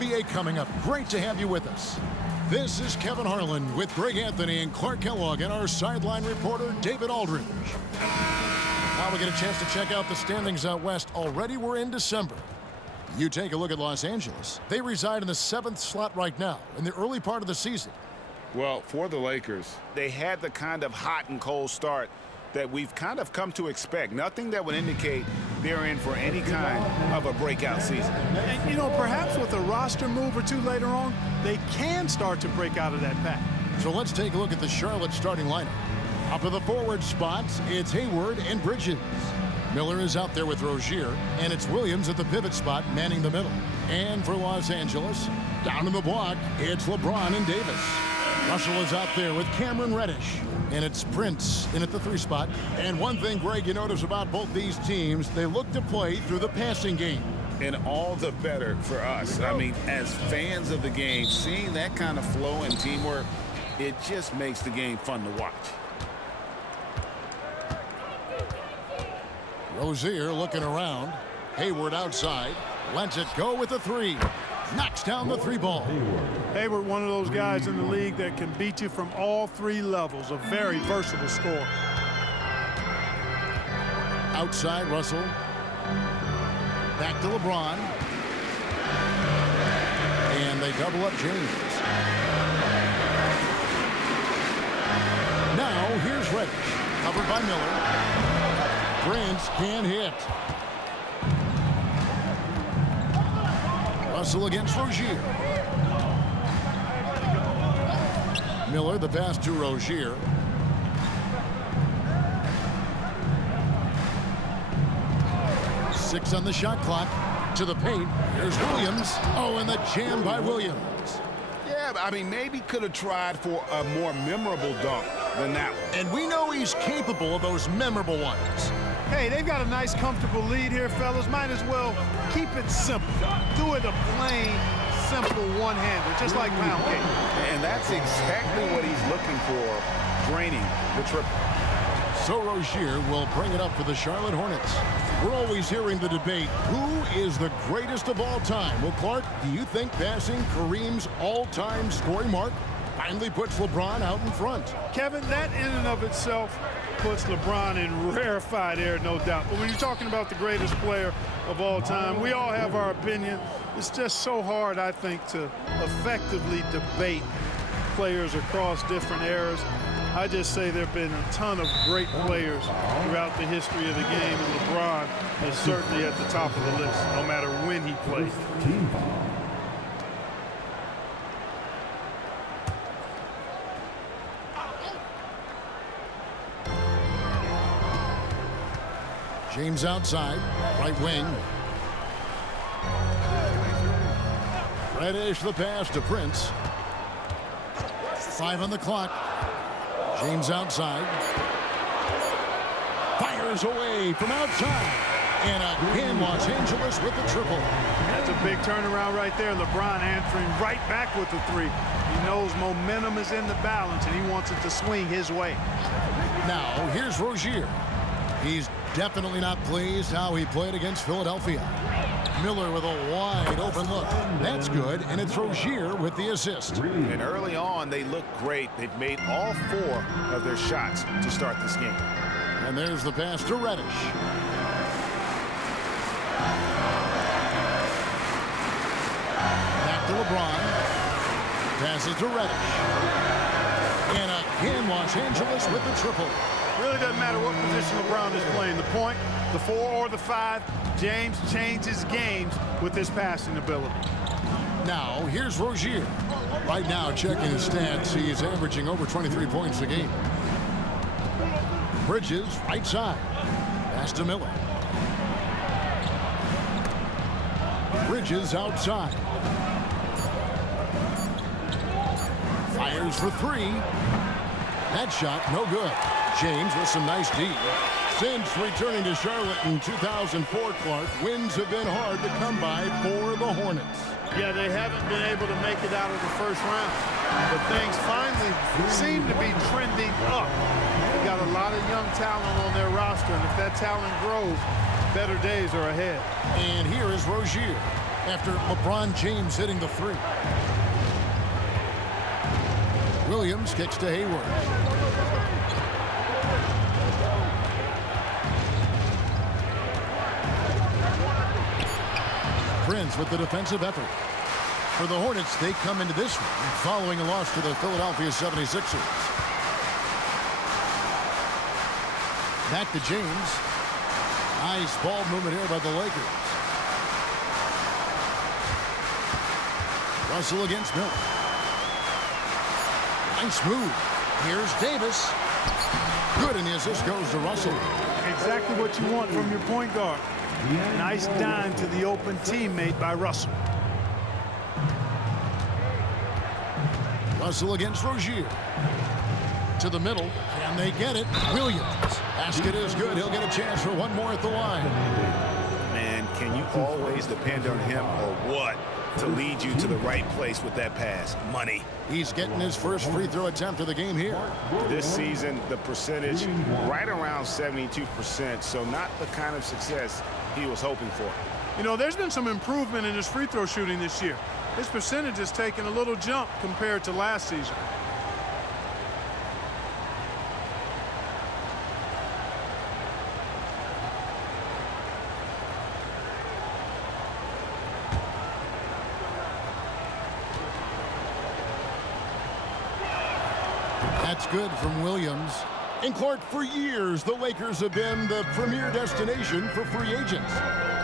NBA coming up. Great to have you with us. This is Kevin Harlan with Greg Anthony and Clark Kellogg and our sideline reporter, David Aldridge. Now we get a chance to check out the standings out west. Already we're in December. You take a look at Los Angeles. They reside in the 7th slot right now in the early part of the season. Well, for the Lakers, they had the kind of hot and cold start that we've kind of come to expect. Nothing that would indicate they're in for any kind of a breakout season. And, you know, perhaps with a roster move or two later on, they can start to break out of that pack. So let's take a look at the Charlotte starting lineup. Up to the forward spots, it's Hayward and Bridges. Miller is out there with Rozier, and it's Williams at the pivot spot manning the middle. And for Los Angeles, down in the block, it's LeBron and Davis. Russell is out there with Cameron Reddish, and it's Prince in at the 3 spot. And one thing, Greg, you notice about both these teams, they look to play through the passing game. And all the better for us. I mean, as fans of the game, seeing that kind of flow and teamwork, it just makes the game fun to watch. Rozier looking around. Hayward outside. Lets it go with the 3. Knocks down the 3 ball. Hayward, one of those guys in the league that can beat you from all 3 levels. A very versatile scorer. Outside, Russell. Back to LeBron. And they double up James. Now, here's Reddish. Covered by Miller. Prince can't hit. Russell against Rozier. Miller, the pass to Rozier. Six on the shot clock. To the paint. Here's Williams. Oh, and the jam by Williams. Yeah, I mean, maybe could have tried for a more memorable dunk than that one. And we know he's capable of those memorable ones. Hey, they've got a nice, comfortable lead here, fellas. Might as well keep it simple. Do it a plain, simple one-hander, just like pound cake. And that's exactly what he's looking for, draining the triple. So Rozier will bring it up for the Charlotte Hornets. We're always hearing the debate, who is the greatest of all time? Well, Clark, do you think passing Kareem's all-time scoring mark finally puts LeBron out in front? Kevin, that in and of itself puts LeBron in rarefied air, no doubt. But when you're talking about the greatest player of all time, we all have our opinion. It's just so hard, I think, to effectively debate players across different eras. I just say there have been a ton of great players throughout the history of the game, and LeBron is certainly at the top of the list, no matter when he played. James outside, right wing. Reddish the pass to Prince. 5 on the clock. James outside. Fires away from outside. And again, Los Angeles with the triple. That's a big turnaround right there. LeBron answering right back with the 3. He knows momentum is in the balance, and he wants it to swing his way. Now, here's Rozier. He's definitely not pleased how he played against Philadelphia. Miller with a wide open look. That's good, and it's Rozier with the assist. And early on, they look great. They've made all 4 of their shots to start this game. And there's the pass to Reddish. Back to LeBron. Passes to Reddish. And again, Los Angeles with the triple. Really doesn't matter what position LeBron is playing, the point, the 4 or the 5, James changes games with his passing ability. Now, here's Rozier. Right now, checking his stats, he's averaging over 23 points a game. Bridges, right side. Pass to Miller. Bridges outside. Fires for 3. That shot, no good. James with some nice D. Since returning to Charlotte in 2004, Clark, wins have been hard to come by for the Hornets. Yeah, they haven't been able to make it out of the first round. But things finally seem to be trending up. They've got a lot of young talent on their roster, and if that talent grows, better days are ahead. And here is Rozier. after LeBron James hitting the three. Williams kicks to Hayward. Prince with the defensive effort. For the Hornets, they come into this one following a loss to the Philadelphia 76ers. Back to James. Nice ball movement here by the Lakers. Russell against Miller. Nice move. Here's Davis. Good, and the assist goes to Russell. Exactly what you want from your point guard. Nice dime to the open teammate by Russell. Russell against Rozier. To the middle, and they get it. Williams. Basket is good. He'll get a chance for one more at the line. Man, can you always depend on him or what to lead you to the right place with that pass? Money. He's getting his first free throw attempt of the game here. This season, the percentage right around 72%, so not the kind of success he was hoping for. You know, there's been some improvement in his free throw shooting this year. His percentage has taken a little jump compared to last season. That's good from Williams. And Clark, for years, the Lakers have been the premier destination for free agents.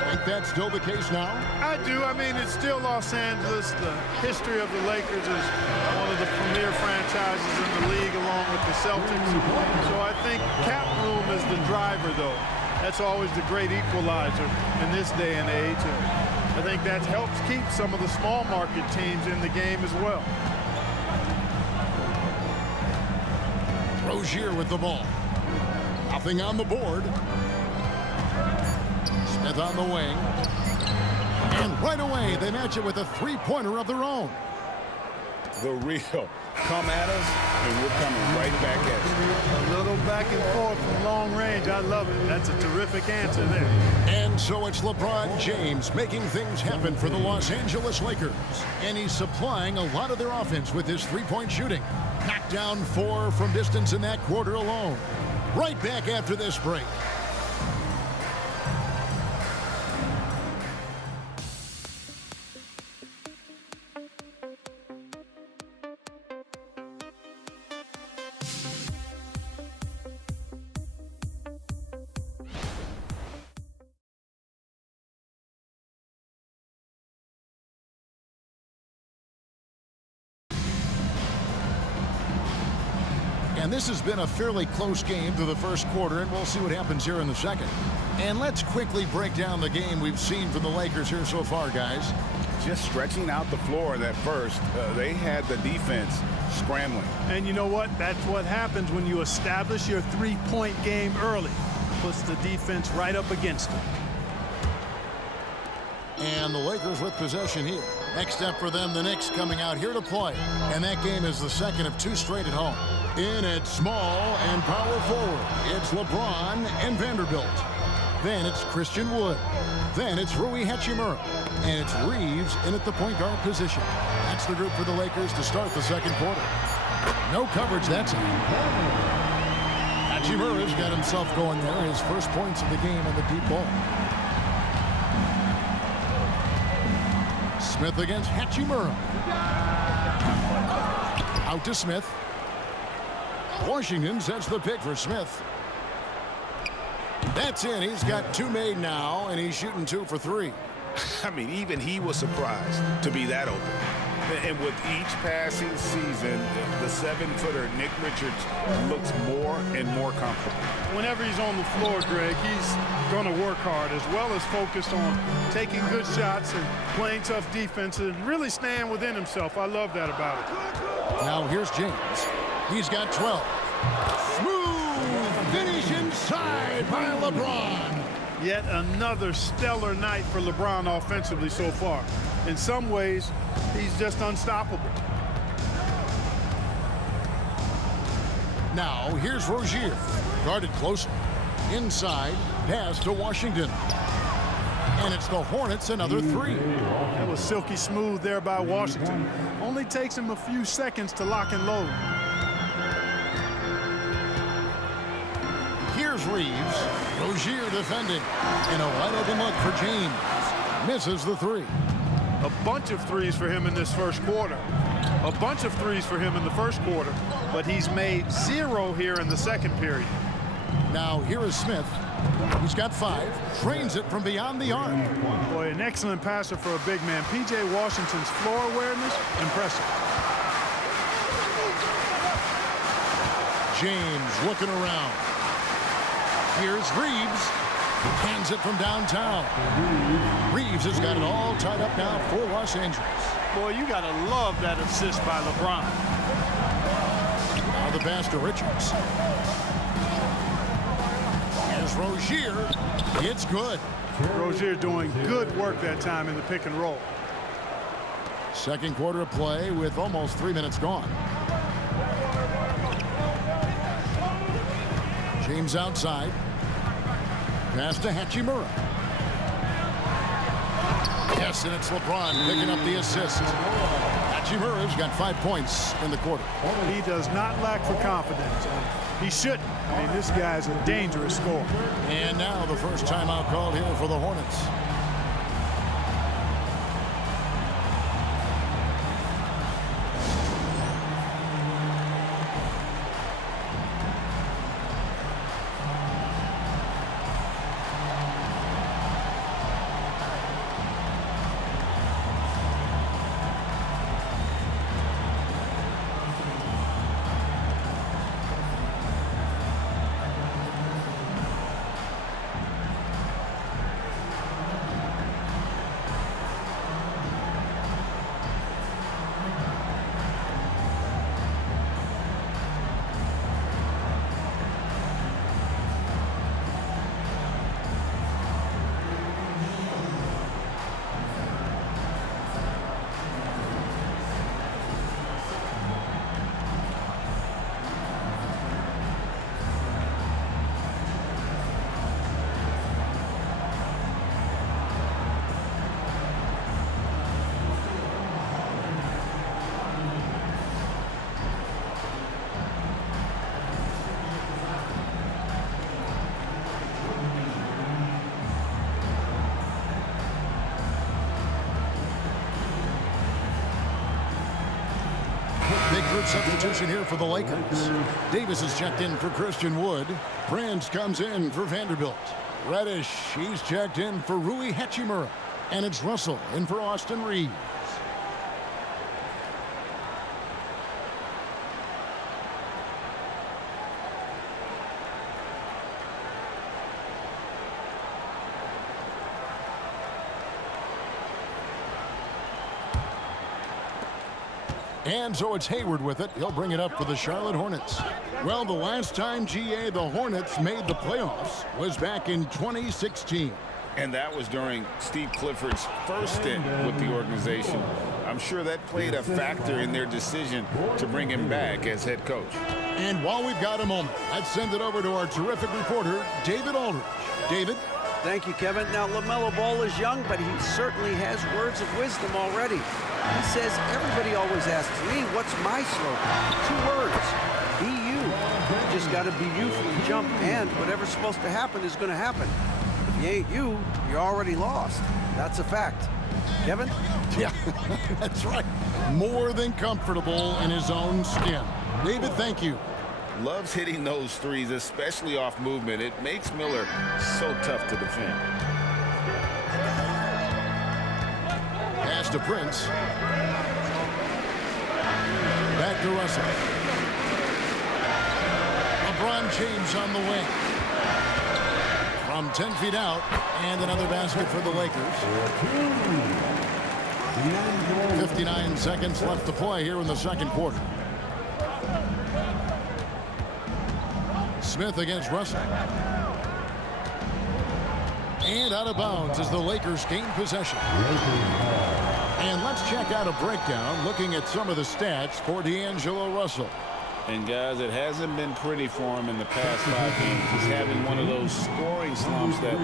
Think that's still the case now? I do. I mean, it's still Los Angeles. The history of the Lakers is one of the premier franchises in the league, along with the Celtics. So I think cap room is the driver, though. That's always the great equalizer in this day and age. And I think that helps keep some of the small market teams in the game as well. Rozier with the ball. Nothing on the board. Smith on the wing. And right away, they match it with a three-pointer of their own. The real. Come at us, and we're coming right back at you. A little back and forth from long range. I love it. That's a terrific answer there. And so it's LeBron James making things happen for the Los Angeles Lakers. And he's supplying a lot of their offense with his three-point shooting. Knocked down 4 from distance in that quarter alone. Right back after this break. And this has been a fairly close game through the first quarter, and we'll see what happens here in the second. And let's quickly break down the game we've seen from the Lakers here so far, guys. Just stretching out the floor that first, they had the defense scrambling. And you know what? That's what happens when you establish your three-point game early. Puts the defense right up against them. And the Lakers with possession here. Next up for them, the Knicks coming out here to play. And that game is the second of 2 straight at home. In at small and power forward, it's LeBron and Vanderbilt. Then it's Christian Wood. Then it's Rui Hachimura. And it's Reeves in at the point guard position. That's the group for the Lakers to start the second quarter. No coverage that time. Hachimura's got himself going there. His first points of the game on the deep ball. Smith against Hachimura. Out to Smith. Washington sets the pick for Smith. That's in. He's got 2 made now, and he's shooting 2 for 3. I mean, even he was surprised to be that open. And with each passing season, the 7-footer Nick Richards looks more and more comfortable. Whenever he's on the floor, Greg, he's going to work hard as well as focused on taking good shots and playing tough defense and really staying within himself. I love that about it. Now here's James. He's got 12. Smooth finish inside by LeBron. Yet another stellar night for LeBron offensively so far. In some ways, he's just unstoppable. Now here's Rozier. Guarded closely. Inside, pass to Washington. And it's the Hornets another three. That was silky smooth there by Washington. Only takes him a few seconds to lock and load. Here's Reeves. Rozier defending. And a wide open look for James. Misses the three. A bunch of threes for him in this first quarter. A bunch of threes for him in the first quarter. But he's made 0 here in the second period. Now here is Smith. He's got 5. Trains it from beyond the arc. Boy, an excellent passer for a big man. P.J. Washington's floor awareness, impressive. James looking around. Here's Reeves. Hands it from downtown. Reeves has got it all tied up now for Los Angeles. Boy, you got to love that assist by LeBron. Now the pass to Richards. Here's Rozier. It's good. Rozier doing good work that time in the pick and roll. Second quarter of play with almost 3 minutes gone. James outside. Pass to Hachimura. Yes, and it's LeBron picking up the assist. Hachimura's got 5 points in the quarter. He does not lack for confidence. He shouldn't. I mean, this guy's a dangerous scorer. And now the first timeout called here for the Hornets. Big group substitution here for the Lakers. Davis is checked in for Christian Wood. Prince comes in for Vanderbilt. Reddish, he's checked in for Rui Hachimura. And it's Russell in for Austin Reeves. And so it's Hayward with it. He'll bring it up for the Charlotte Hornets. Well, the last time, GA, the Hornets made the playoffs was back in 2016. And that was during Steve Clifford's first stint with the organization. I'm sure that played a factor in their decision to bring him back as head coach. And while we've got a moment, let's send it over to our terrific reporter, David Aldridge. David? Thank you, Kevin. Now, LaMelo Ball is young, but he certainly has words of wisdom already. He says, everybody always asks me, what's my slogan? 2 words, be you. You just got to be you from the jump, and whatever's supposed to happen is going to happen. If you ain't you, you're already lost. That's a fact. Kevin? Yeah, that's right. More than comfortable in his own skin. David, thank you. Loves hitting those threes, especially off movement. It makes Miller so tough to defend. Pass to Prince. Back to Russell. LeBron James on the wing. From 10 feet out, and another basket for the Lakers. 59 seconds left to play here in the second quarter. Smith against Russell. And out of bounds as the Lakers gain possession. And let's check out a breakdown looking at some of the stats for D'Angelo Russell. And guys, it hasn't been pretty for him in the past 5 games. He's having one of those scoring slumps that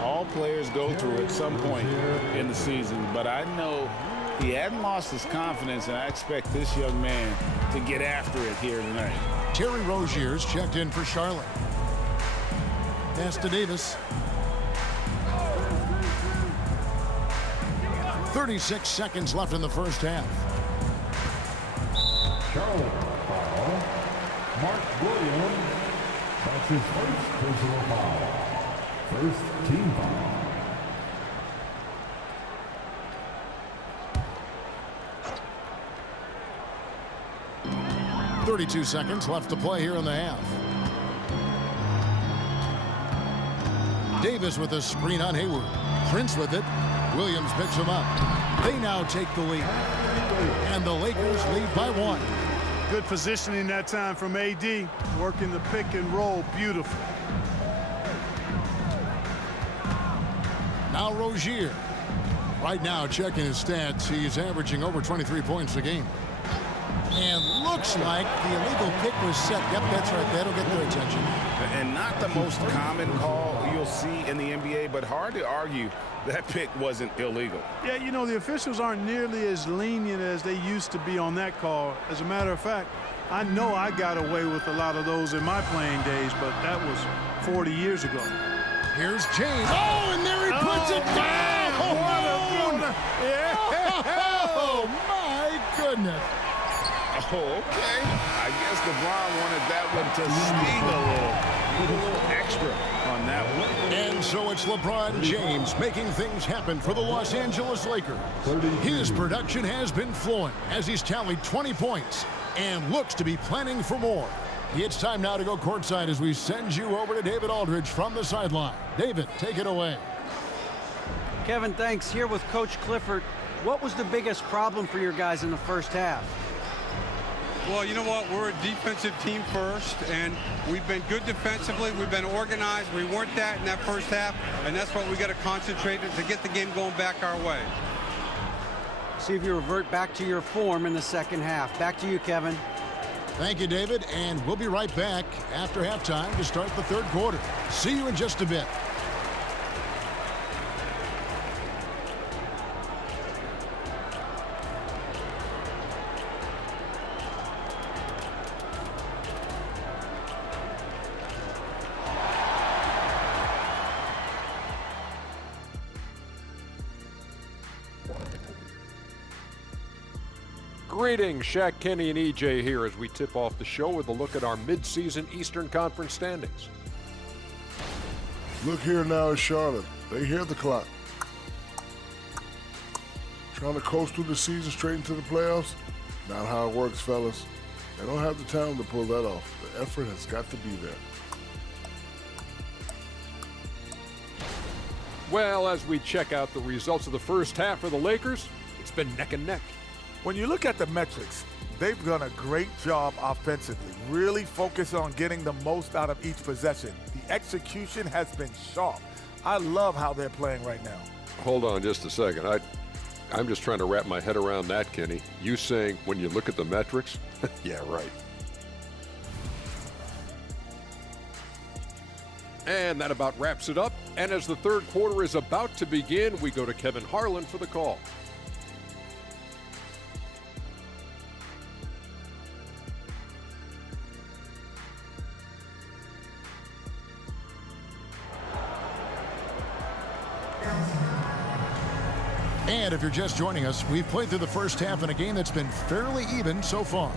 all players go through at some point in the season, but I know he hadn't lost his confidence, and I expect this young man to get after it here tonight. Terry Rozier's checked in for Charlotte. Pass to Davis. 36 seconds left in the first half. Charlotte foul. Mark Williams. That's his first personal foul. First team foul. .32 seconds left to play here in the half. Davis with a screen on Hayward. Prince with it. Williams picks him up. They now take the lead. And the Lakers lead by 1. Good positioning that time from AD. Working the pick and roll beautiful. Now Rozier. Right now, checking his stats, he's averaging over 23 points a game. And looks like the illegal pick was set. Yep, that's right. That'll get their attention. And not the most common call you'll see in the NBA, but hard to argue that pick wasn't illegal. Yeah, you know, the officials aren't nearly as lenient as they used to be on that call. As a matter of fact, I know I got away with a lot of those in my playing days, but that was 40 years ago. Here's James. Oh, and there he puts it down. Oh, my goodness. Oh, okay. I guess LeBron wanted that one to sting a little extra on that one. And so it's LeBron James making things happen for the Los Angeles Lakers. His production has been flowing as he's tallied 20 points and looks to be planning for more. It's time now to go courtside as we send you over to David Aldridge from the sideline. David, take it away. Kevin, thanks. Here with Coach Clifford. What was the biggest problem for your guys in the first half? Well, you know what? We're a defensive team first, and we've been good defensively. We've been organized. We weren't that in that first half, and that's what we got to concentrate on to get the game going back our way. See if you revert back to your form in the second half. Back to you, Kevin. Thank you, David, and we'll be right back after halftime to start the third quarter. See you in just a bit. Greetings, Shaq, Kenny, and EJ here as we tip off the show with a look at our midseason Eastern Conference standings. Look here now at Charlotte. They hear the clock. Trying to coast through the season straight into the playoffs? Not how it works, fellas. They don't have the talent to pull that off. The effort has got to be there. Well, as we check out the results of the first half for the Lakers, it's been neck and neck. When you look at the metrics, they've done a great job offensively, really focused on getting the most out of each possession. The execution has been sharp. I love how they're playing right now. Hold on just a second. I'm just trying to wrap my head around that, Kenny. You saying when you look at the metrics? Yeah, right. And that about wraps it up. And as the third quarter is about to begin, we go to Kevin Harlan for the call. And if you're just joining us, we've played through the first half in a game that's been fairly even so far.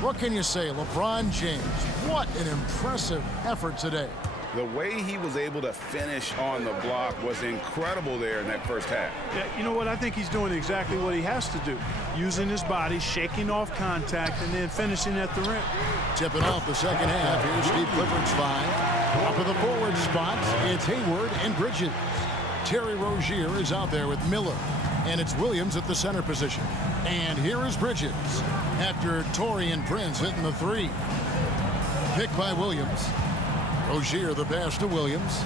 What can you say, LeBron James? What an impressive effort today. The way he was able to finish on the block was incredible there in that first half. Yeah, you know what? I think he's doing exactly what he has to do. Using his body, shaking off contact, and then finishing at the rim. Tipping off the second half. Here's Steve Clifford's five. Up at the forward spots, it's Hayward and Bridges. Terry Rozier is out there with Miller. And it's Williams at the center position. And here is Bridges after Taurean Prince hitting the three. Picked by Williams. Rozier the pass to Williams.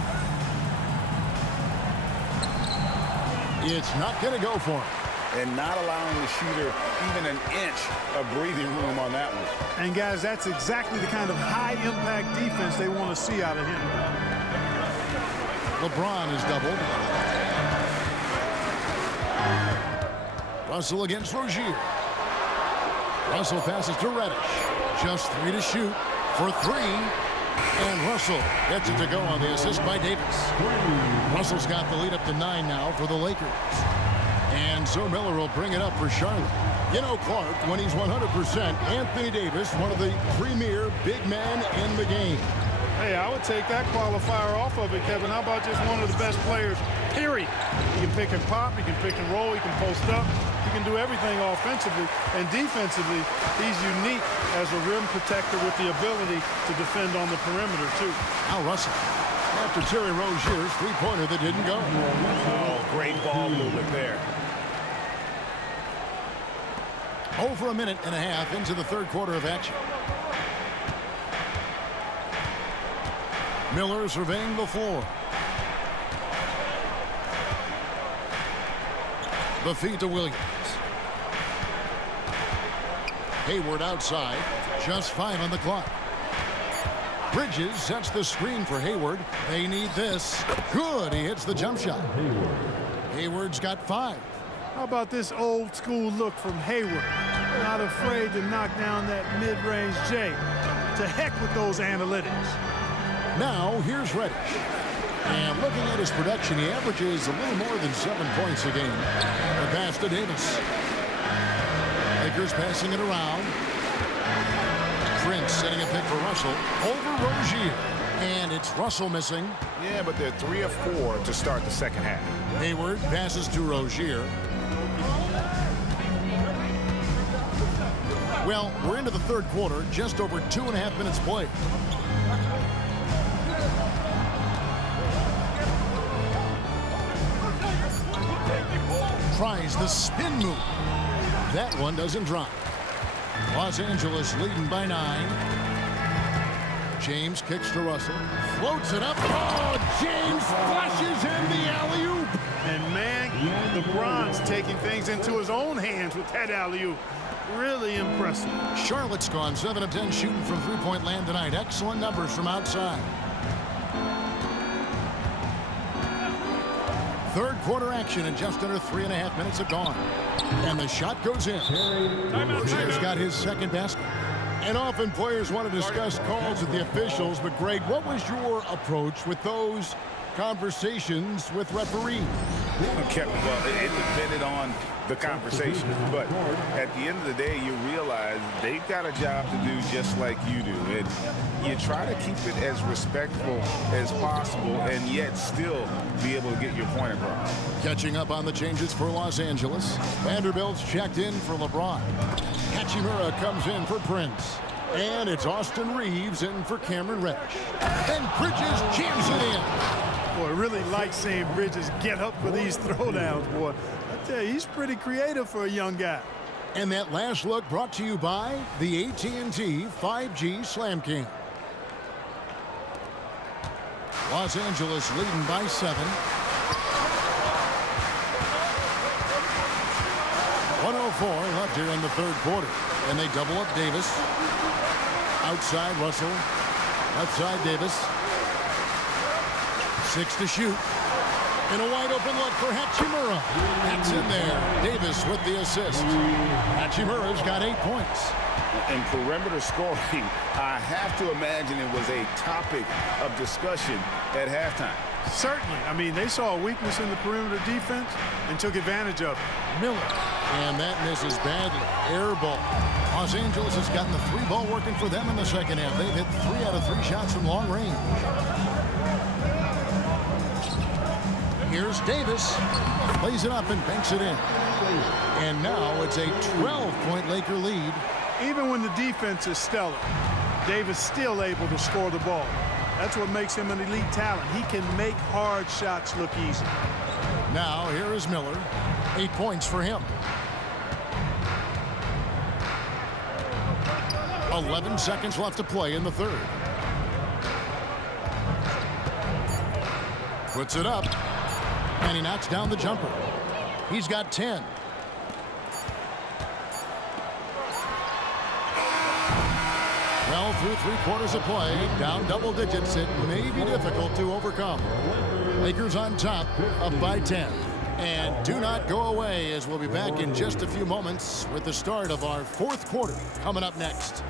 It's not going to go for him. And not allowing the shooter even an inch of breathing room on that one. And guys, that's exactly the kind of high impact defense they want to see out of him. LeBron is doubled. Russell against Rozier. Russell passes to Reddish. Just 3 to shoot for 3. And Russell gets it to go on the assist by Davis. Russell's got the lead up to 9 now for the Lakers. And so Miller will bring it up for Charlotte. You know, Clark, when he's 100%, Anthony Davis, one of the premier big men in the game. Hey, I would take that qualifier off of it, Kevin. How about just one of the best players, period? He can pick and pop, he can pick and roll, he can post up, he can do everything offensively. And defensively, he's unique as a rim protector with the ability to defend on the perimeter, too. Now Russell, after Terry Rozier's three-pointer that didn't go. Oh, great ball movement there. Over a minute and a half into the third quarter of action. Miller surveying the floor. The feed to Williams. Hayward outside. Just 5 on the clock. Bridges sets the screen for Hayward. They need this. Good. He hits the jump shot. Hayward's got 5. How about this old school look from Hayward? Not afraid to knock down that mid-range J. To heck with those analytics. Now here's Reddish. And looking at his production, he averages a little more than 7 points a game. The pass to Davis. Lakers passing it around. Prince setting a pick for Russell. Over Rozier. And it's Russell missing. Yeah, but they're 3 of 4 to start the second half. Hayward passes to Rozier. Well, we're into the third quarter, just over 2.5 minutes played. Tries the spin move. That one doesn't drop. Los Angeles leading by 9. James kicks to Russell. Floats it up. Oh, James flushes in the alley-oop. And man, LeBron's taking things into his own hands with that alley-oop. Really impressive. Charlotte's gone 7 of 10 shooting from three-point land tonight. Excellent numbers from outside. Third quarter action and just under 3.5 minutes have gone. And the shot goes in. Rozier's got his second basket. And often players want to discuss calls with the officials, but Greg, what was your approach with those conversations with referees? Okay, well, it depended on the conversation, but at the end of the day, you realize they've got a job to do just like you do, and you try to keep it as respectful as possible and yet still be able to get your point across. Catching up on the changes for Los Angeles. Vanderbilt's checked in for LeBron. Hachimura comes in for Prince. And it's Austin Reeves in for Cameron Reddish. And Bridges jams it in. Boy, I really like seeing Bridges get up for these throwdowns, boy. I tell you, he's pretty creative for a young guy. And that last look brought to you by the AT&T 5G Slam King. Los Angeles leading by 7. 104 left here in the third quarter. And they double up Davis. Outside Russell. Left side Davis. 6 to shoot. And a wide open look for Hachimura. That's in there. Davis with the assist. Hachimura's got 8 points. In perimeter scoring, I have to imagine it was a topic of discussion at halftime. Certainly. I mean, they saw a weakness in the perimeter defense and took advantage of it. Miller. And that misses badly. Air ball. Los Angeles has gotten the 3-ball working for them in the second half. They've hit 3 out of 3 shots from long range. Here's Davis. Lays it up and banks it in. And now it's a 12-point Laker lead. Even when the defense is stellar, Davis still able to score the ball. That's what makes him an elite talent. He can make hard shots look easy. Now here is Miller. 8 points for him. 11 seconds left to play in the third. Puts it up. And he knocks down the jumper. He's got 10. Well, through 3 quarters of play, down double digits. It may be difficult to overcome. Lakers on top, up by 10. And do not go away, as we'll be back in just a few moments with the start of our 4th quarter coming up next.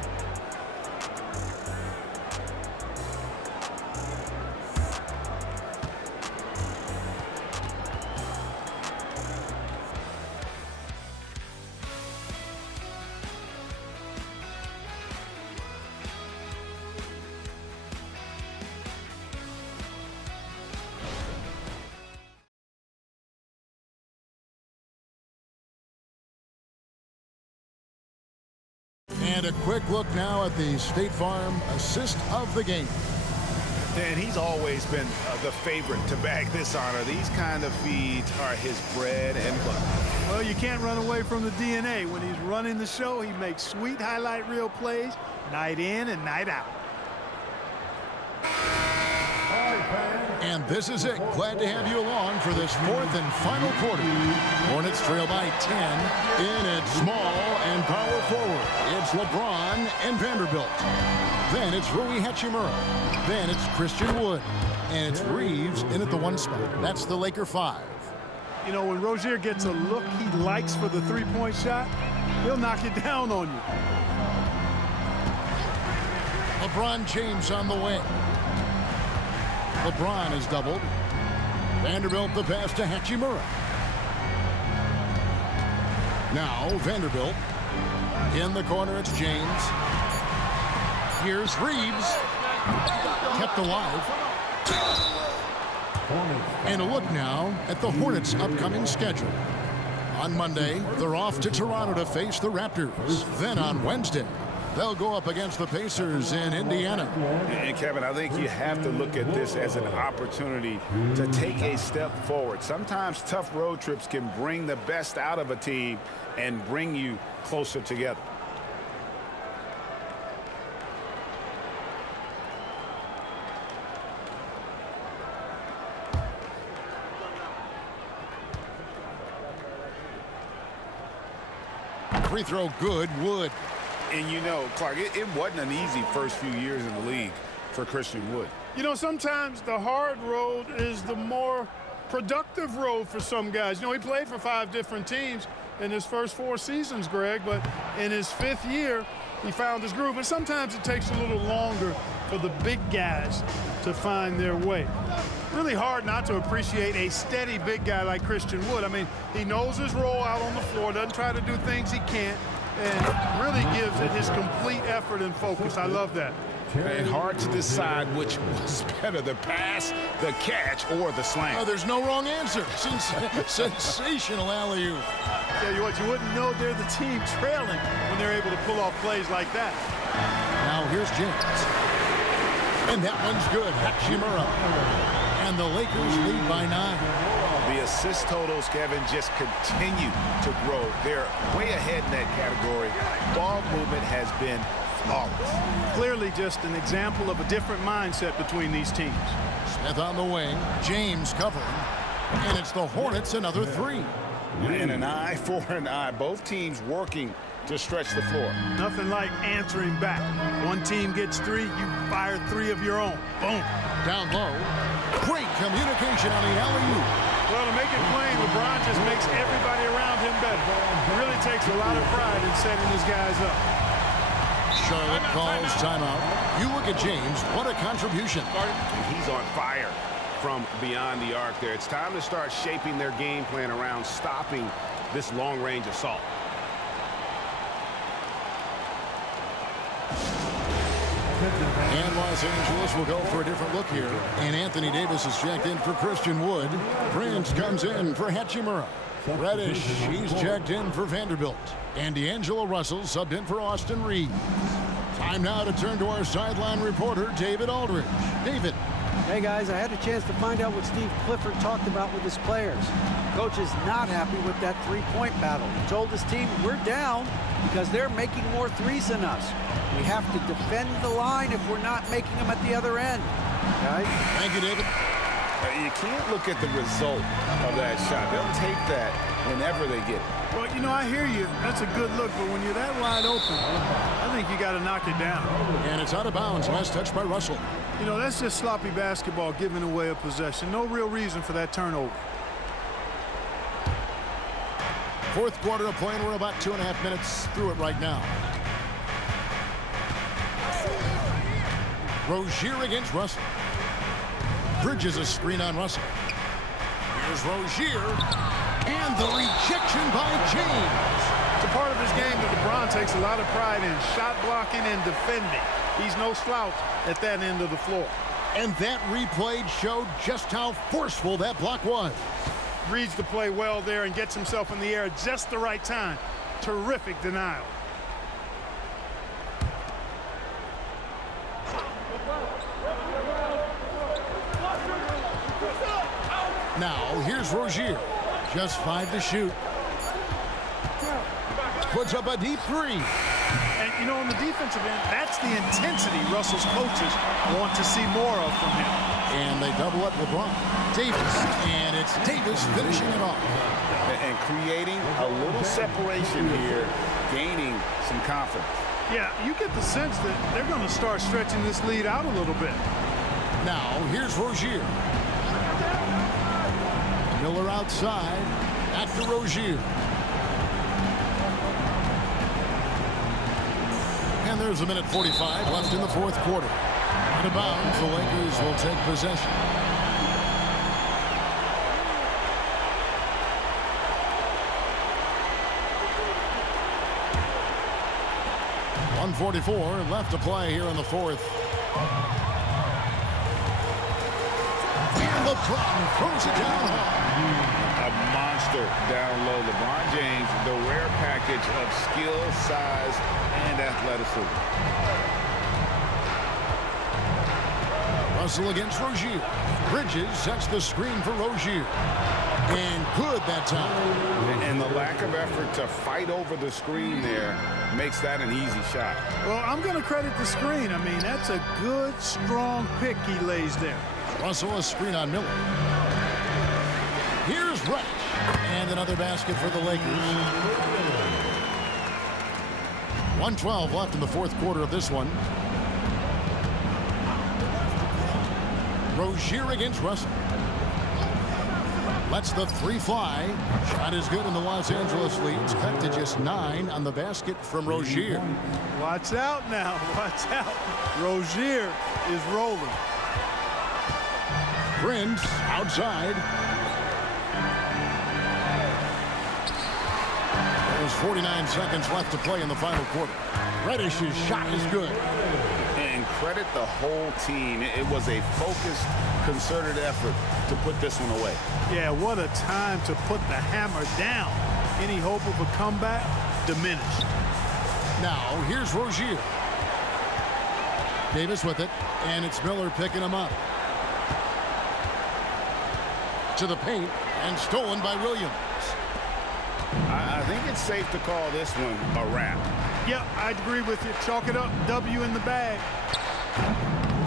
And a quick look now at the State Farm assist of the game. And he's always been the favorite to bag this honor. These kind of feeds are his bread and butter. Well, you can't run away from the DNA. When he's running the show, he makes sweet highlight reel plays night in and night out. And this is it. Glad to have you along for this 4th and final quarter. Hornets trail by 10. In at small and power forward, it's LeBron and Vanderbilt. Then it's Rui Hachimura. Then it's Christian Wood. And it's Reeves in at the 1 spot. That's the Laker 5. You know, when Rozier gets a look he likes for the three-point shot, he'll knock it down on you. LeBron James on the wing. LeBron is doubled. Vanderbilt the pass to Hachimura. Now Vanderbilt. In the corner, it's James. Here's Reeves. Kept alive. And a look now at the Hornets' upcoming schedule. On Monday, they're off to Toronto to face the Raptors. Then on Wednesday, they'll go up against the Pacers in Indiana. And Kevin, I think you have to look at this as an opportunity to take a step forward. Sometimes tough road trips can bring the best out of a team and bring you closer together. Free throw good, Wood. And you know, Clark, it wasn't an easy first few years in the league for Christian Wood. You know, sometimes the hard road is the more productive road for some guys. You know, he played for 5 different teams in his first 4 seasons, Greg, but in his 5th year, he found his groove. And sometimes it takes a little longer for the big guys to find their way. Really hard not to appreciate a steady big guy like Christian Wood. I mean, he knows his role out on the floor, doesn't try to do things he can't, and really gives it his complete effort and focus. I love that. And hard to decide which was better, the pass, the catch, or the slam. Oh, there's no wrong answer. Sensational alley-oop. Tell you what, you wouldn't know they're the team trailing when they're able to pull off plays like that. Now here's James. And that one's good. Hachimura. And the Lakers lead by 9. The assist totals, Kevin, just continue to grow. They're way ahead in that category. Ball movement has been flawless. Clearly just an example of a different mindset between these teams. Smith on the wing. James covering. And it's the Hornets another 3. And an eye for an eye. Both teams working to stretch the floor. Nothing like answering back. One team gets 3, you fire 3 of your own. Boom. Down low. Great communication on the alley-oop. Well, to make it plain, LeBron just makes everybody around him better. He really takes a lot of pride in setting his guys up. Charlotte calls timeout. You look at James. What a contribution. And he's on fire from beyond the arc there. It's time to start shaping their game plan around stopping this long-range assault. And Los Angeles will go for a different look here. And Anthony Davis is checked in for Christian Wood. Prince comes in for Hachimura. Reddish, he's checked in for Vanderbilt. And D'Angelo Russell subbed in for Austin Reeves. Time now to turn to our sideline reporter, David Aldridge. David. Hey, guys, I had a chance to find out what Steve Clifford talked about with his players. Coach is not happy with that three-point battle. He told his team, we're down because they're making more threes than us. We have to defend the line if we're not making them at the other end. Guys? Thank you, David. You can't look at the result of that shot. They'll take that whenever they get it. Well, you know, I hear you. That's a good look, but when you're that wide open, I think you got to knock it down. And it's out of bounds. Last touch by Russell. You know, that's just sloppy basketball, giving away a possession. No real reason for that turnover. Fourth quarter of play, and we're about 2.5 minutes through it right now. Rozier against Russell. Bridges a screen on Russell. Here's Rozier. And the rejection by James. It's a part of his game that LeBron takes a lot of pride in, shot blocking and defending. He's no slouch at that end of the floor. And that replay showed just how forceful that block was. Reads the play well there and gets himself in the air at just the right time. Terrific denial. Now, here's Rozier. Just 5 to shoot. Puts up a deep 3. And, you know, on the defensive end, that's the intensity Russell's coaches want to see more of from him. And they double up LeBron. Davis. And it's Davis finishing it off. And creating a little separation here, gaining some confidence. Yeah, you get the sense that they're going to start stretching this lead out a little bit. Now, here's Rozier. Miller outside. Back to Rozier. And there's 1:45 left in the fourth quarter. Out of bounds, the Lakers will take possession. .144 left to play here in the fourth. And LeBron throws it down. A monster down low. LeBron James, the rare package of skill, size, and athleticism. Russell against Rozier. Bridges sets the screen for Rozier. And good that time. And the lack of effort to fight over the screen there makes that an easy shot. Well, I'm going to credit the screen. I mean, that's a good, strong pick he lays there. Russell a screen on Miller. Here's Reich. And another basket for the Lakers. 1:12 left in the fourth quarter of this one. Rozier against Russell. Lets the 3 fly. Shot is good, and the Los Angeles leads cut to just 9 on the basket from Rozier. Watch out now. Watch out. Rozier is rolling. Prince outside. There's 49 seconds left to play in the final quarter. Reddish's shot is good. And credit the whole team. It was a focused, concerted effort to put this one away. Yeah, what a time to put the hammer down. Any hope of a comeback diminished. Now, here's Rozier. Davis with it, and it's Miller picking him up. To the paint, and stolen by Williams. I think it's safe to call this one a wrap. Yep, I'd agree with you. Chalk it up. W in the bag.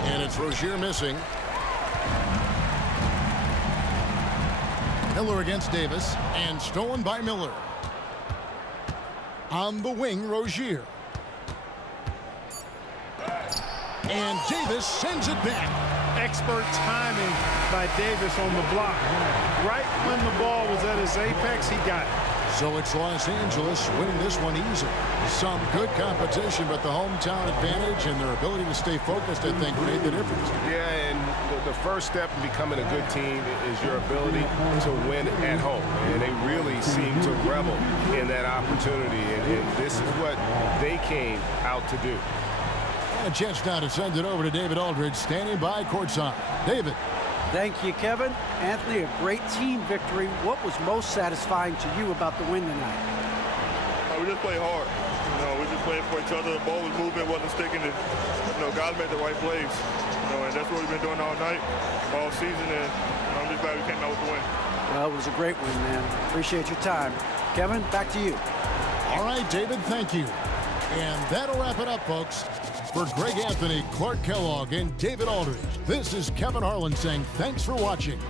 And it's Rozier missing. Miller against Davis, and stolen by Miller. On the wing, Rozier. And Davis sends it back. Expert timing by Davis on the block. Right when the ball was at its apex, he got it. So it's Los Angeles winning this one easily. Some good competition, but the hometown advantage and their ability to stay focused, I think, made the difference. Yeah, and the first step in becoming a good team is your ability to win at home. And they really seem to revel in that opportunity. And this is what they came out to do. And a chance now to send it over to David Aldridge, standing by courtside. David. Thank you, Kevin. Anthony, a great team victory. What was most satisfying to you about the win tonight? We just played hard. We just played for each other. The ball was moving, wasn't sticking. And, guys made the right plays. And that's what we've been doing all night, all season. And I'm just glad we came out with the win. Well, it was a great win, man. Appreciate your time. Kevin, back to you. All right, David, thank you. And that'll wrap it up, folks. For Greg Anthony, Clark Kellogg, and David Aldridge, this is Kevin Harlan saying thanks for watching.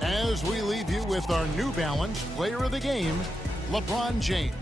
As we leave you with our New Balance Player of the Game, LeBron James.